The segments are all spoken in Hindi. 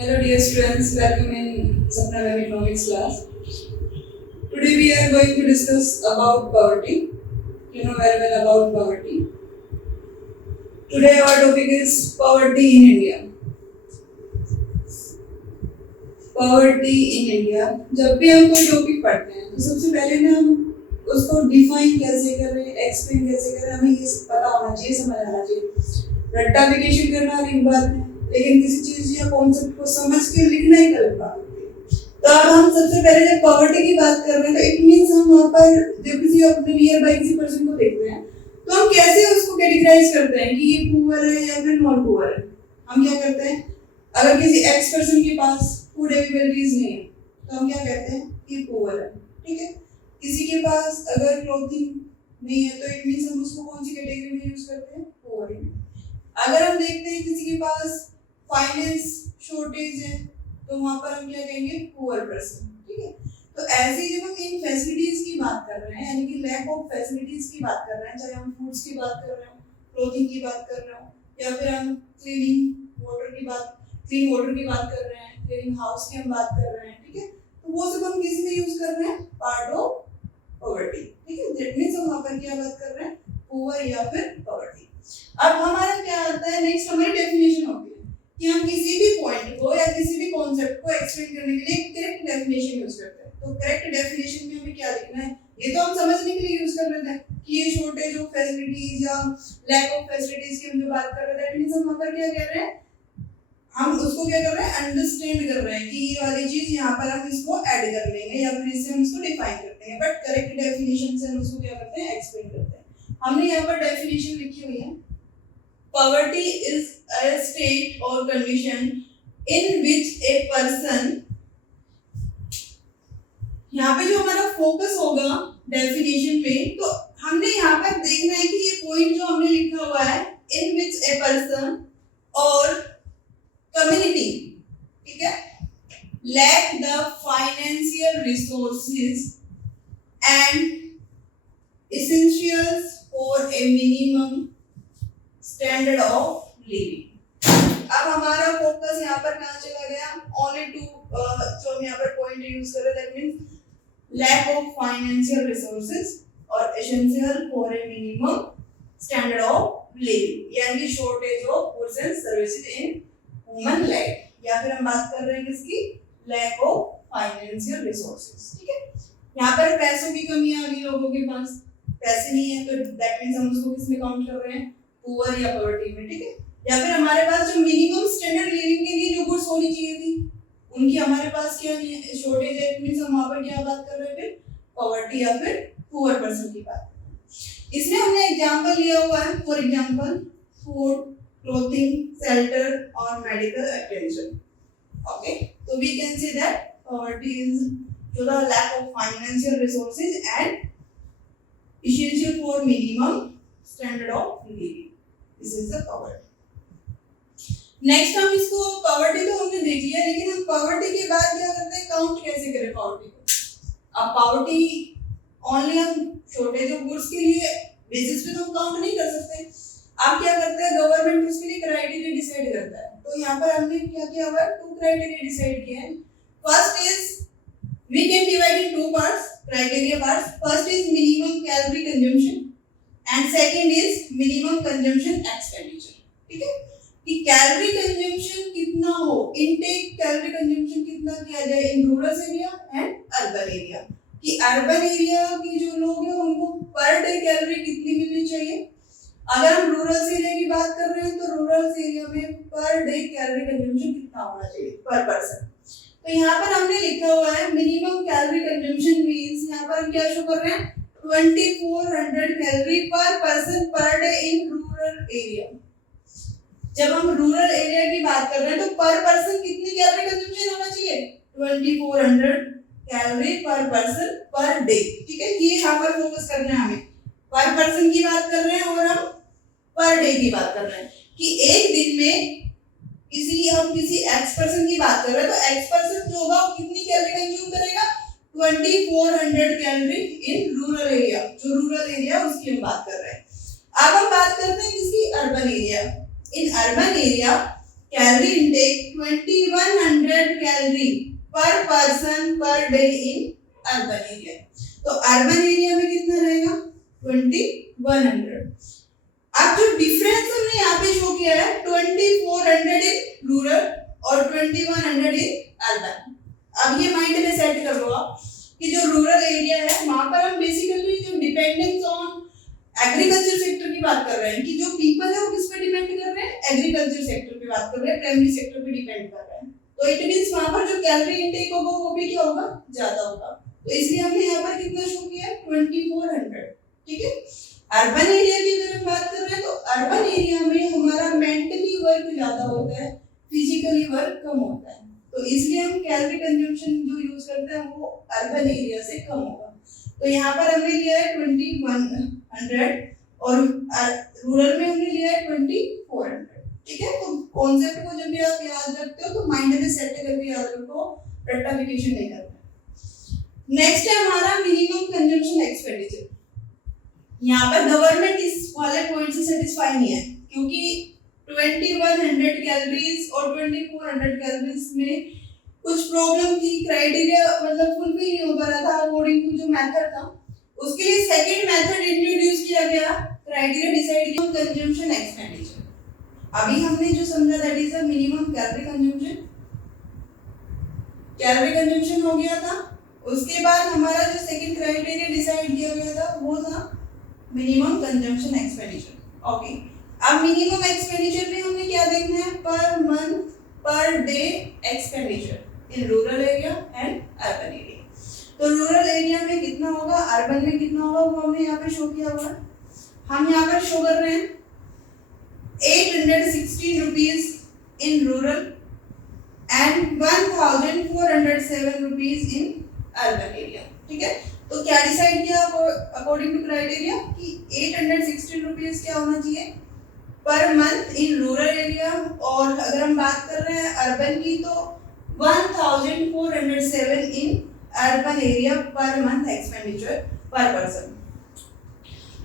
Hello dear students, welcome in Sapna Web Economics class. Today we are going to discuss about poverty. You know very well about poverty. Today our topic is poverty in India. Poverty in India. जब भी हम कोई टॉपिक पढ़ते हैं तो सबसे पहले ना हम उसको डिफाइन कैसे करें, एक्सप्लेन कैसे करें, हमें ये पता होना चाहिए, समझ आना चाहिए। रट्टाफिकेशन करना एक बात है, लेकिन किसी चीज या कॉन्सेप्ट को समझ के लिखना ही गलत बात होती है। तो अब हम सबसे पहले जब पॉवर्टी की बात कर रहे हैं तो इट मींस हम वहाँ पर जब किसी अपने नियर बाय किसी पर्सन को देखते हैं तो हम कैसे उसको कैटेगराइज करते हैं कि ये पुअर है या फिर नॉन पुअर है। हम क्या करते हैं, अगर किसी एक्स पर्सन के पास फूड एवेलेबिलिटीज नहीं है तो हम क्या कहते हैं कि पुअर है, ठीक है। किसी के पास अगर क्लोथिंग नहीं है तो इट मींस हम उसको कौन सी कैटेगरी में यूज करते हैं, पुअर में। अगर हम देखते हैं किसी के पास फाइनेंस शॉर्टेज है तो वहां पर हम क्या कहेंगे, पुअर पर्सन, ठीक है। तो ऐसे जब हम इन फैसिलिटीज की बात कर रहे हैं, यानी कि लैक ऑफ फैसिलिटीज की बात कर रहे हैं, चाहे हम फूड्स की बात कर रहे हो, क्लोथिंग की बात कर रहे हो या फिर हम क्लीन वाटर की बात कर रहे हैं, क्लीनिंग हाउस की हम बात कर रहे हैं, ठीक है। तो वो सब हम किस में यूज कर रहे हैं, पार्ट ऑफ पॉवर्टी, ठीक है। दैट मींस हम वहां पर क्या बात कर रहे हैं, पुअर या फिर पॉवर्टी। अब हमारा क्या आता है, नेक्स्ट हमारी डेफिनेशन होती है कि हम किसी भी पॉइंट को या किसी भी कॉन्सेप्ट को एक्सप्लेन करने के लिए करेक्ट डेफिनेशन यूज करते हैं। तो करेक्ट डेफिनेशन में हमें क्या लिखना है, ये तो हम समझने के लिए यूज कर रहे थे कि ये शॉर्टेज ऑफ फैसिलिटीज या लैक ऑफ फैसिलिटीज की हम जो बात कर रहे थे, दैट मींस हम वहां पर क्या कह रहे हैं, हम उसको क्या कर रहे हैं, अंडरस्टैंड कर रहे हैं कि ये वाली चीज यहाँ पर हम इसको ऐड कर लेंगे या फिर इससे हम इसको डिफाइन करते हैं। बट करेक्ट डेफिनेशन से हम उसको क्या करते हैं, एक्सप्लेन करते हैं। हमने यहाँ पर डेफिनेशन लिखी हुई है, poverty is a state or condition in which a person, यहाँ पे जो हमारा फोकस होगा डेफिनेशन में, तो हमने यहाँ पर देखना है कि ये पॉइंट जो हमने लिखा हुआ है, in which a person और community, ठीक है, lack the financial resources and essentials for a minimum standard of living. अब हमारा फोकस यहाँ पर कहाँ चला गया, ओनली टू जो हम यहाँ पर पॉइंट यूज कर रहे हैं, that means lack of financial resources और essential for a minimum standard of living, यानी shortage of goods and services in human life. या फिर हम बात कर रहे हैं किसकी, लैक ऑफ फाइनेंशियल रिसोर्सेज, ठीक है। यहाँ पर पैसों की कमी आ गई, लोगों के पास पैसे नहीं है, तो दैट मींस हम उसको किसमें काउंट कर रहे हैं, पुअर या पॉवर्टी में, ठीक है। या फिर हमारे पास जो मिनिमम स्टैंडर्ड लिविंग के लिए जो गुड्स होनी चाहिए थी उनकी हमारे पास क्या नहीं है, शॉर्टेज है, इट मींस हम वहां पर क्या बात कर रहे हैं, फिर पॉवर्टी या फिर पुअर पर्सन की बात। इसमें हमने एग्जांपल लिया हुआ है, for example food, clothing, shelter और मेडिकल अटेंशन, ओके। तो we can say that poverty is जो the lack of financial resources and essential for minimum standard of living, this is the poverty. Next हम इसको, पॉवर्टी तो हमने देख लिया, लेकिन हम पॉवर्टी के बाद क्या करते हैं, काउंट कैसे करें पॉवर्टी को। अब पॉवर्टी ओनली हम शॉर्टेज ऑफ गुड्स के लिए बेसिस पे तो हम काउंट नहीं कर सकते। अब क्या करते हैं, गवर्नमेंट उसके लिए क्राइटेरिया डिसाइड करता है। तो यहाँ पर हमने क्या किया हुआ है, 2 क्राइटेरिया डिसाइड किए हैं। First is we can divide in 2 parts, criteria parts. First is minimum calorie consumption and second is minimum consumption expenditure, ठीक है। कि कैलोरी कंजम्पशन कितना हो, इनटेक कैलोरी कंजम्पशन कितना किया जाए in rural area and urban area. कि अर्बन एरिया के जो लोग हैं उनको पर डे कैलोरी कितनी मिलनी चाहिए। अगर हम रूरल एरिया की बात कर रहे हैं तो रूरल एरिया में पर डे कैलोरी कंजम्पशन कितना होना चाहिए पर पर्सन। तो यहाँ पर हमने लिखा हुआ है मिनिमम कैलोरी कंजम्पशन मींस, यहाँ पर हम क्या शो कर रहे हैं, 2400 calorie per person per day in rural area. जब हम रूरल एरिया की बात कर रहे हैं तो पर पर्सन कितनी कैलोरी कंजम्पशन होना चाहिए, 2400 calorie per person per day, ठीक है। ये यहाँ पर फोकस करना है हमें, पर पर्सन की बात कर रहे हैं और हम पर डे की बात कर रहे हैं कि एक दिन में किसी एक्स पर्सन की बात कर रहे हैं तो एक्स पर्सन जो होगा वो कितनी कैलोरी कंज्यूम करेगा, 2400 कैलोरी इन रूरल एरिया। जो रूरल एरिया उसकी हम बात कर रहे हैं। अब हम बात करते हैं किसकी, urban area. In urban area calorie intake 2100 calorie per person per day in urban area. तो अर्बन एरिया में कितना रहेगा 2100। अब जो डिफरेंस हमने यहाँ पे शो किया है 2400 इन रूरल और 2100 इन अर्बन। अब ये माइंड में सेट कर लो आप कि जो रूरल एरिया है वहां पर हम बेसिकली जो डिपेंडेंस ऑन एग्रीकल्चर सेक्टर की बात कर रहे हैं कि जो पीपल है वो किस पे डिपेंड कर रहे हैं, एग्रीकल्चर सेक्टर पे बात कर रहे हैं, प्राइमरी सेक्टर पे डिपेंड कर रहे हैं। तो इट मींस वहां पर जो कैलोरी इनटेक होगा वो भी क्या होगा, ज्यादा होगा। तो इसलिए हमने यहाँ पर कितना शो किया है 2400। ठीक है। अर्बन एरिया की अगर हम बात कर रहे हैं तो अर्बन एरिया में हमारा मेंटली वर्क ज्यादा होता है, फिजिकली वर्क कम होता है। तो इसलिए हम कैलोरी कंजम्पशन जो यूज करते हैं वो अर्बन एरिया से कम होगा। तो यहाँ पर हमने लिया है 2100 और रूरल में हमने लिया है 2400। ठीक है। तो कॉन्सेप्ट को जब भी आप याद रखते हो तो माइंड में सेट करके याद रखो, रट्टाफिकेशन नहीं करना। नेक्स्ट है हमारा मिनिमम कंजम्पशन एक्सपेंडिचर। यहाँ पर गवर्नमेंट इस वाले पॉइंट से सेटिस्फाई नहीं है क्योंकि 2100 कैलोरीज और 2400 कैलोरीज में कुछ प्रॉब्लम थी, क्राइटेरिया मतलब फुलफिल नहीं हो पा रहा था अकॉर्डिंग टू जो मेथड था। उसके लिए सेकंड मेथड इंट्रोड्यूस किया गया, क्राइटेरिया डिसाइड किया कंजम्पशन एक्सपेंडिचर। अभी हमने जो समझा that is the minimum calorie consumption. Calorie consumption हो गया था, उसके बाद हमारा जो सेकंड क्राइटेरिया डिसाइड किया गया था वो था मिनिमम कंजम्पशन एक्सपेंडिचर। ओके। अब मिनिमम एक्सपेंडिचर में हमने क्या देखना है, per month per day expenditure in rural area and urban area. तो रूरल एरिया में कितना होगा, अर्बन में कितना होगा वो हमने यहाँ पे शो किया हुआ है। हम यहाँ पर शो कर रहे हैं 816 rupees in rural and 1407 rupees in urban area. ठीक है। तो क्या डिसाइड किया अकॉर्डिंग टू क्राइटेरिया कि 816 रुपीज क्या होना चाहिए per month in rural area, और अगर हम बात कर रहे हैं अर्बन की तो 1407 इन urban area per month expenditure पर पर्सन।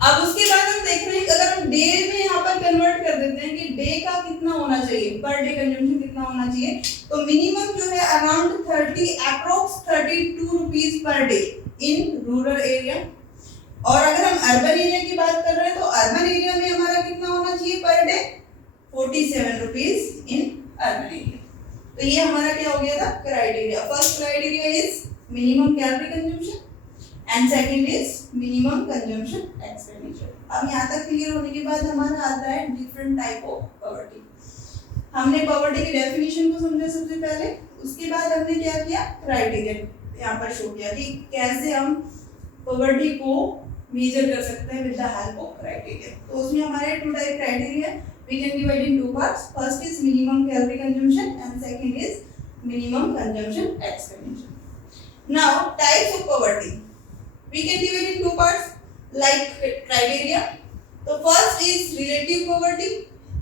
अब उसके बाद हम देख रहे हैं अगर हम डे में यहाँ पर कन्वर्ट कर देते हैं कि डे का कितना होना चाहिए, पर डे कंजम्पशन कितना होना चाहिए, तो मिनिमम जो है around 32 rupees per day in rural area. और अगर हम अर्बन एरिया की बात कर रहे हैं तो अर्बन एरिया में हमारा कितना होना चाहिए per day 47 rupees in urban area. तो ये हमारा क्या हो गया था criteria. First criteria is minimum calorie consumption and second is minimum consumption expenditure. अब यहाँ तक क्लियर होने के बाद हमारा आता है डिफरेंट टाइप ऑफ पॉवर्टी। हमने पॉवर्टी की डेफिनेशन को समझा सबसे पहले, उसके बाद हमने क्या किया क्राइटेरिया यहाँ पर शो किया कि कैसे हम पॉवर्टी को मेजर कर सकते हैं with the help of criteria. तो उसमें हमारे two type criteria we can divide in two parts. First is minimum calorie consumption and second is minimum consumption expenditure. Now types of poverty we can divide in two parts like criteria. So first is relative poverty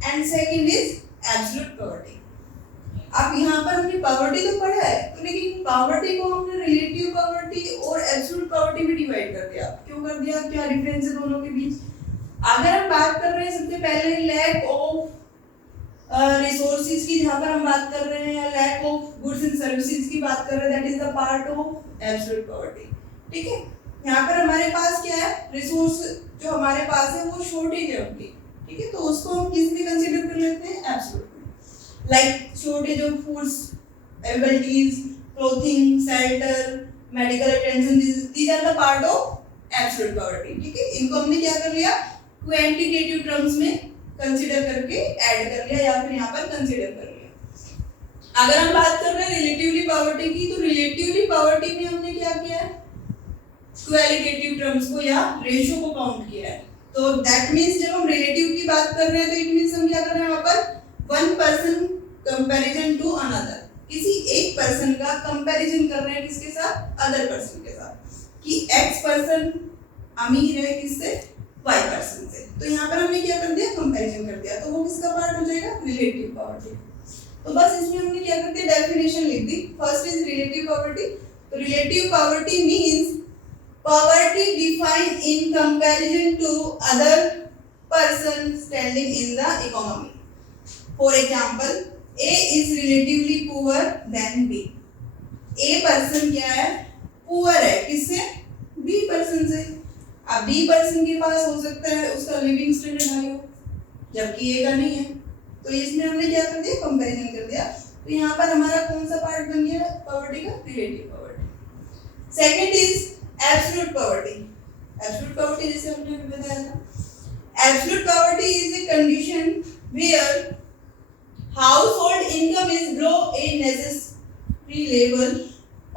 and second is absolute poverty. अब यहाँ पर हमने पॉवर्टी तो पढ़ा है तो लेकिन पॉवर्टी को हमने रिलेटिव पॉवर्टी और एब्सोल्यूट पॉवर्टी में डिवाइड कर दिया। क्यों कर दिया, क्या डिफरेंस है दोनों के बीच? अगर हम बात कर रहे हैं सबसे पहले लैक ऑफ रिसोर्सेज की, जहाँ पर हम बात कर रहे हैं lack of goods and services की बात कर रहे हैं, that is the part of absolute poverty. ठीक है। यहाँ पर हमारे पास क्या है, रिसोर्स जो हमारे पास है वो शॉर्टेज है उनकी। ठीक है। तो उसको हम किस में कंसीडर कर लेते हैं, एब्सोल्यूट में। Like shortage of foods, availabilities, clothing, shelter, medical attention, these are the part of absolute poverty. ठीक है। इनको हमने क्या कर लिया, क्वांटिटेटिव टर्म्स में कंसीडर करके ऐड कर लिया या फिर यहाँ पर कंसीडर कर लिया। अगर हम बात कर रहे हैं रिलेटिवली पॉवर्टी की, तो रिलेटिवली पॉवर्टी में हमने क्या किया है, क्वालिटेटिव टर्म्स को या रेशियो को काउंट किया है। तो दैट मींस जब हम रिलेटिव की बात कर रहे हैं तो इट मींस हम क्या कर रहे हैं यहाँ पर one person comparison to another, किसी एक पर्सन का कंपैरिजन कर रहे हैं किसके साथ, अदर पर्सन के साथ, कि एक्स पर्सन अमीर है किससे, वाई पर्सन से। तो यहाँ पर हमने क्या कर दिया, कंपैरिजन कर दिया। तो वो किसका पार्ट हो जाएगा, रिलेटिव पॉवर्टी। तो बस इसमें हमने क्या कर दिया, डेफिनेशन लिख दी। First is relative poverty. तो relative poverty means poverty defined in comparison to other person standing in the economy. For example, A is relatively poor than B. A person क्या है, पुअर है, किससे, बी पर्सन से। अब बी पर्सन के पास हो सकता है उसका लिविंग स्टैंडर्ड हाई हो, जबकि ए का नहीं है, तो इसमें हमने क्या कर दिया, कंपैरिजन कर दिया। तो यहाँ पर हमारा कौन सा पार्ट बन गया पॉवर्टी का, relative poverty. Second is absolute poverty. Absolute poverty जैसे हमने अभी बताया था, absolute poverty is a condition where household income is below a necessary level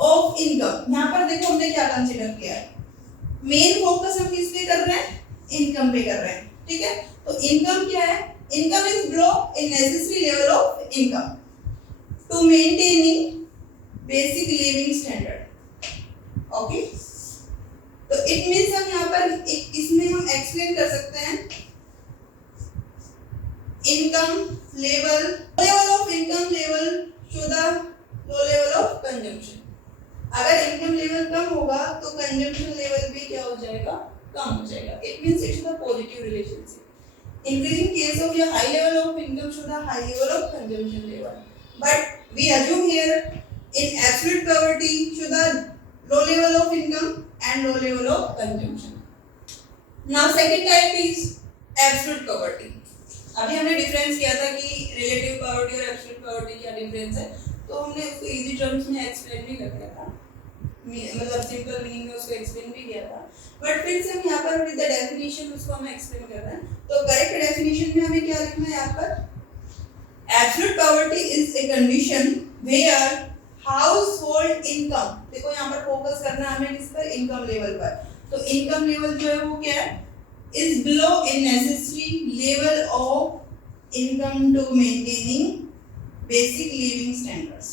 of income। यहाँ पर देखो हमने क्या कंसीडर किया है, मेन फोकस हम किस पे कर रहे हैं, इनकम पे कर रहे हैं, ठीक है। तो इनकम क्या है, income is below a necessary level of income to maintaining basic living standard, okay। तो इट मीन्स हम यहाँ पर इसमें हम एक्सप्लेन कर सकते हैं income level, level of income level show the low level of consumption. अगर इनकम लेवल कम होगा तो कंजम्पशन लेवल भी क्या हो जाएगा, कम हो जाएगा। It means it's the positive relationship. Increasing case of your high level of income show the high level of consumption level, but we assume here in absolute poverty show the low level of income and low level of consumption। Now second type is absolute poverty। अभी हमने डिफरेंस किया था कि रिलेटिव पॉवर्टी और एब्सोल्यूट पॉवर्टी क्या डिफरेंस है, तो हमने उसको इजी टर्म्स में एक्सप्लेन भी कर दिया था, मतलब सिंपल मीनिंग में उसको एक्सप्लेन भी किया था, बट फिर से हम यहाँ पर विद द डेफिनेशन उसको हम एक्सप्लेन कर रहे हैं। तो करेक्ट डेफिनेशन में हमें क्या लिखना है यहाँ पर, absolute poverty is a condition where household income, देखो यहाँ पर फोकस करना हमें किस पर, इनकम लेवल पर। तो इनकम लेवल जो है वो क्या है, is below a necessary level of income to maintaining basic living standards.